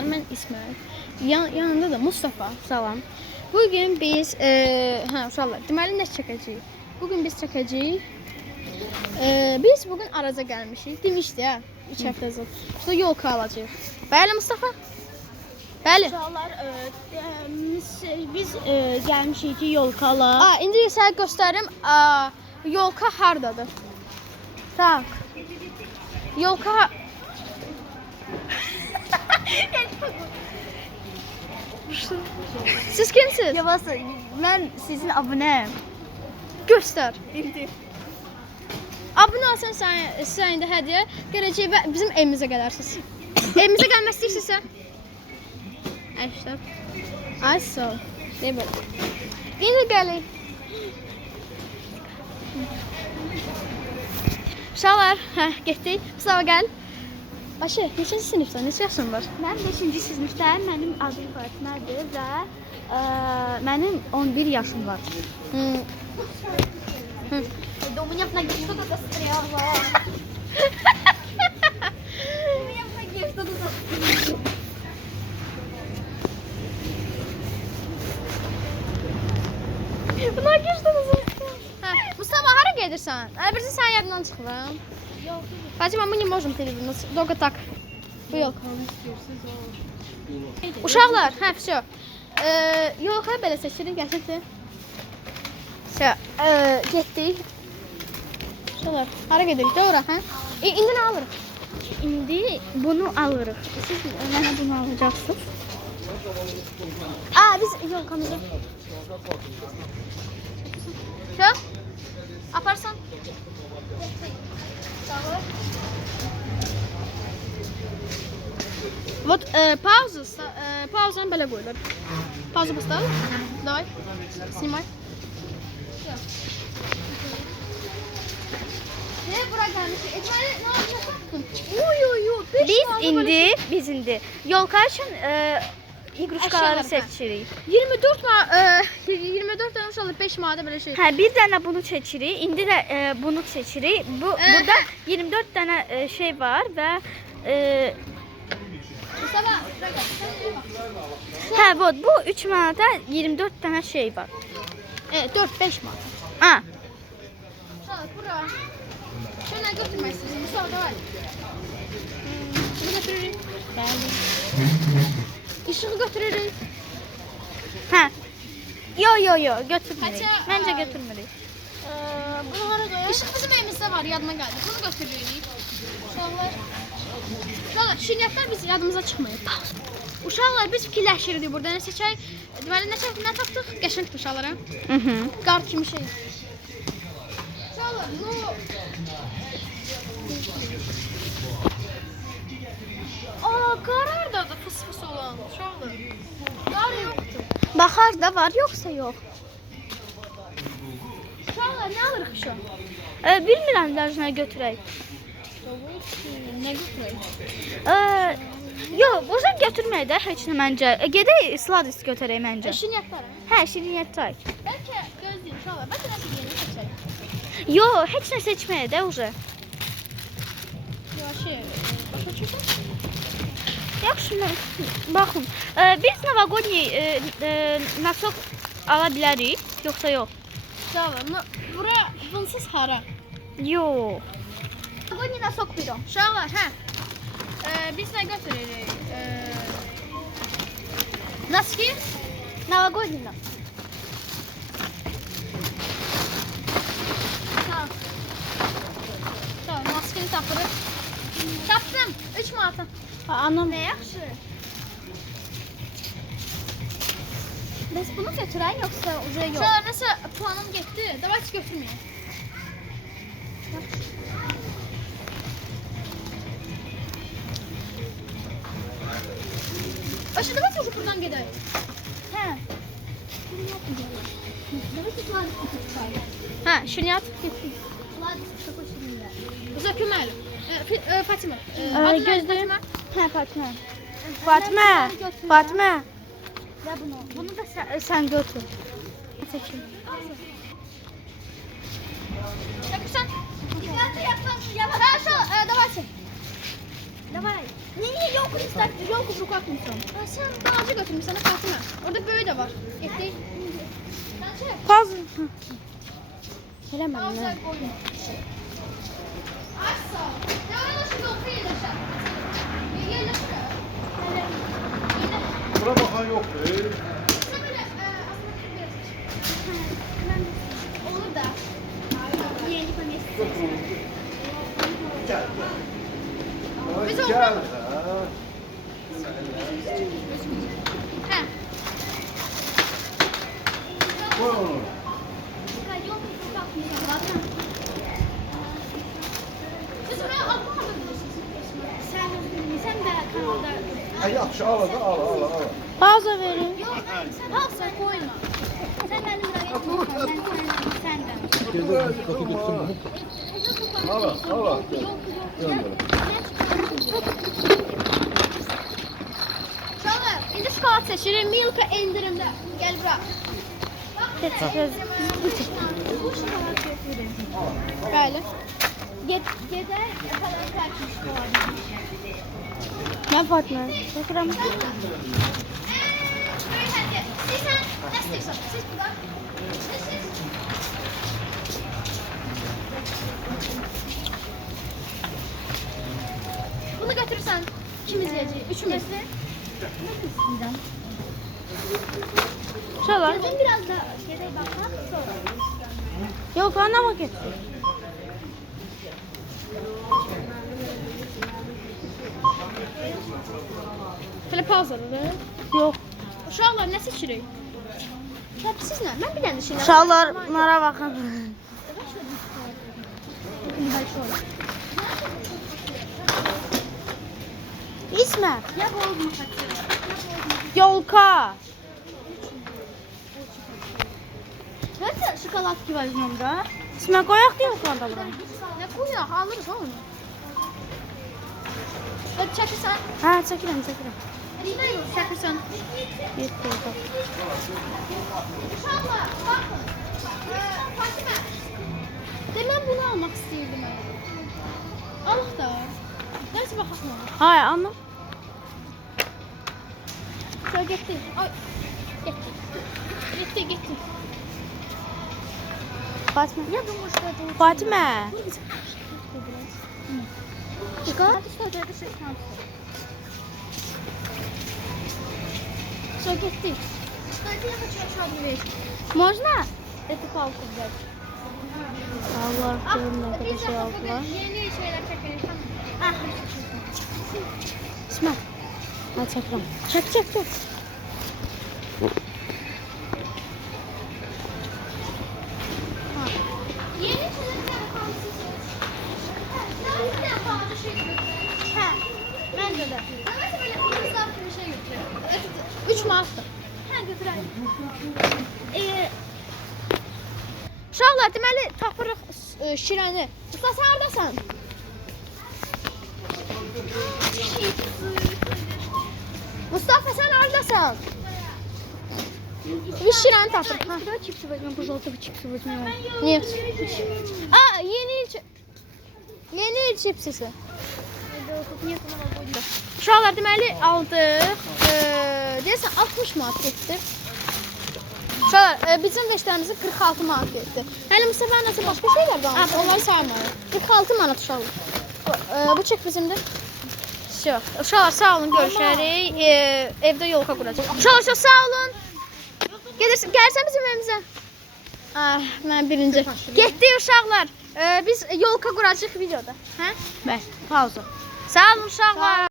Uşaqlar, mən İsmail. Yanında da Mustafa. Salam. Bugün biz, uşaqlar, deməli nə çəkəcəyik? Bugün biz çəkəcəyik. Biz bugün Araca gəlmişik. Demişdi ya, 3 həftə sonra. İşte yolka alacağıq. Bəli Mustafa? Bəli. Uşaqlar, biz gəlmişik ki, yolkala. İndi sənə göstərim, yolka hardadır? Tak. Yolka... Siz kimsiniz? Yavası, mən sizin abunəyim. Göstər. İndi. Abunə olsan sən indi hədiyyə gələcək və bizim evimizə gələrsiniz. Evimizə gəlmək istəyirsinizsə? İşte. Ay sağ ol. Ne böyle? İndi gəlin. Uşaqlar, getdik. Mustafa gəl. Başı, neçənci sinifsən? Neçə yaşın var? Mən 5-ci sinifdəyim. Mənim adım Fatmədir və mənim 11 yaşım var. Да у меня в ноге что-то застряло. У меня в ноге что-то застряло. Buna geçdin Mustafa, hara gedirsən? Birisi sən yadından çıxıram. Yok. Fatima, мы не можем перевернуться. Только так. Bu yok. Uşaqlar, все. Yolka belə seçirik, gətirdi. Getdik. Uşaqlar, hara gedirik? Doğru, hə? İndi nə alırıq? İndi bunu alırıq. Siz mənə bunu alacaksınız. Biz yolkamızı. Şu? Aparsan. Вот паузу belə qoyulur. Pauzу поставил. Давай. Снимай. Ne bura gəlmişik? Etməli nə yapacaqsın? Biz indi yolka üçün iqruşkaları seçirik. 24 dənə uşaqlar 5 manata belə şey. Hə, bir dənə bunu seçirik. İndi də bunu seçirik. Burada 24 dənə şey var və Mustafa, hə, bu 3 manata 24 dənə şey var. 4-5 manat. Ha. Uşaqlar, bura. Şuna götürmək istəyirsən. Mustafa, davay. Bunu götürürük. Bəli. İşığı götürürük. Hə. Yo, götürmürük. Kaça, Məncə götürmürük. Bunu hara qoyaq? İşıq bizim evimizdə var, yadıma gəldi. Bunu götürürük. Uşaqlar, şirniyyatlar biz yadımıza çıxmayıb. Uşaqlar, biz fikirləşirdik burada. Nə seçək? Deməli, nə tapdıq? Qəşəngdir uşaqlara. Qar kimi şey. Uşaqlar, qar haradadır fıs-fıs olan? Uşaqlar, qar yoxdur. Baxar da var, yoxsa yox. Uşaqlar, nə alırıq şu? Bilmirəm, dərsinə götürək. Nə götürək? Yox, boşa götürmək də heç nə məncə. Gedək sladist götürək məncə. Şirniyyatlar. Hə, şirniyyat çay. Bəlkə gözləyin uşaqlar, bəlkə nəsə yeni seçərik. Yox, heç nə seçməyə də uca. Başa düşürsən? Yaxşı, baxın. Biz novogodniy nosok ala bilərik, yoxsa yox? Uşaqlar, bura bunsuz hara? Yox. Novogodniy nosok bidon. Uşaqlar, biz nə götürürük? Noski? Novogodniy nosok. Tamam, noskini tapırıq. Tapdım, 3 manata. Anam. Nə yaxşı? Biz bunu götürək, yoxsa uca yox? Uşaqlar, nəsə planım getdi. Davayçı götürməyək. Aşı, davayçı ucu buradan gedək. Hə. Şirniyyat. Uzaq köməkli. Fatima. Gözləyim. Hə, Fatma. Fatma. Və bunu da sən götür. Çəkin. Yapırsan. Давайте. Давай. Niye yok ister? Yok kuru kalkmıyorsun. Sen ağacı götürmüş sana Fatıma. Orada böyle de var. Ekleyin. Sen şey. Pauza. Eləmə. Ağzına koyma. Asla. Ne var şu doktor yaşa. Yerine şuraya. Buna bakan yok. Sen böyle olur da. Yeni konusu. Gel. Biz Gel. oğlum. He. Koy onu. Yok kuru kalkmıyorsun zaten. Biz buraya almamadın. Sen de kanalda. Ay yaxşı al da al. Pauza verin. Yok sen al sen koyma. Sen benim buraya gitmiyorsun. Sen de. Al. Çalı. İndi şokolad seçirim. Milka indirimde. Gel bura. Seçeceğiz. Bəli. Gedər falan kaçmış falan. Ben Fatma. Bakıram. Sen ne istiyorsan. Siz burada. Siz. Bunu götürürsen kim izleyecek? Üçümüz. Şalar. Ben biraz da geri bakalım sonra. Yok anlama getir. Şöyle pauzalı. Yok. Uşaqlar nə seçirik? Sizlə. Mən bir dənə şeylər. Şallarlara bakın. İsmet. Ya bu mu kaçıyor? Yolka. Nerede şokoladki возьмем, да? İsmet koyak değil mi sonra buraya? Ne koyuyor? Alırız onu. Hadi çakırsan. Ha çekilem. Çakırsan. Yetti. Uşaqlar, baxın. Fatimə. Mən bunu almaq istəyirdim. Alıq da. Nəsə baxaq. Hayır anlam. Şöyle getdi. Ay. Getdi. Fatma. Ya думаю, что это Fatma. Шоколад стоит это 16. Все, getdi. Кстати, я хочу еще одну вещь. Можно эту палку взять? Allah bilir ne kadar Biz şey de aldılar. bugün yeni şeyler çekeriz. Ah. İsmet. Hadi çekelim. Çek. Yeni şeyler kalmışsın. Bir de bazı şey götürelim. He. Ben de. Mesela böyle ıslak bir şey götürelim. 3 manatdır. He götürelim. Uşaqlar, deməli tapırıq şirəni. Usta sən hardasan? Mustafa sən hardasan? Bir şirəni tapırıq. Ha. Давай чипсы возьмем, пожалуйста, чипсы возьмем. Нет. Aa, yeni il çipsisi. Uşaqlar, deməli aldıq. Deyəsən 60 manat getdi. Uşaqlar, bizim veşlərimizin 46 manat getdi. Hələ Mustafa nəsə başqa şeylər var. Onları saymayın. 46 manat uşaqlar. Bu çek bizimdir. Yox. Uşaqlar sağ olun, görüşərik. Evdə yolka quracaq. Uşaqlar çox sağ olun. Gəlirsən bizim evimizə? Ah, mən birinci. Getdik uşaqlar. Biz yolka quracağıq videoda. Hə? Bəs, pauza. Sağ olun uşaqlar.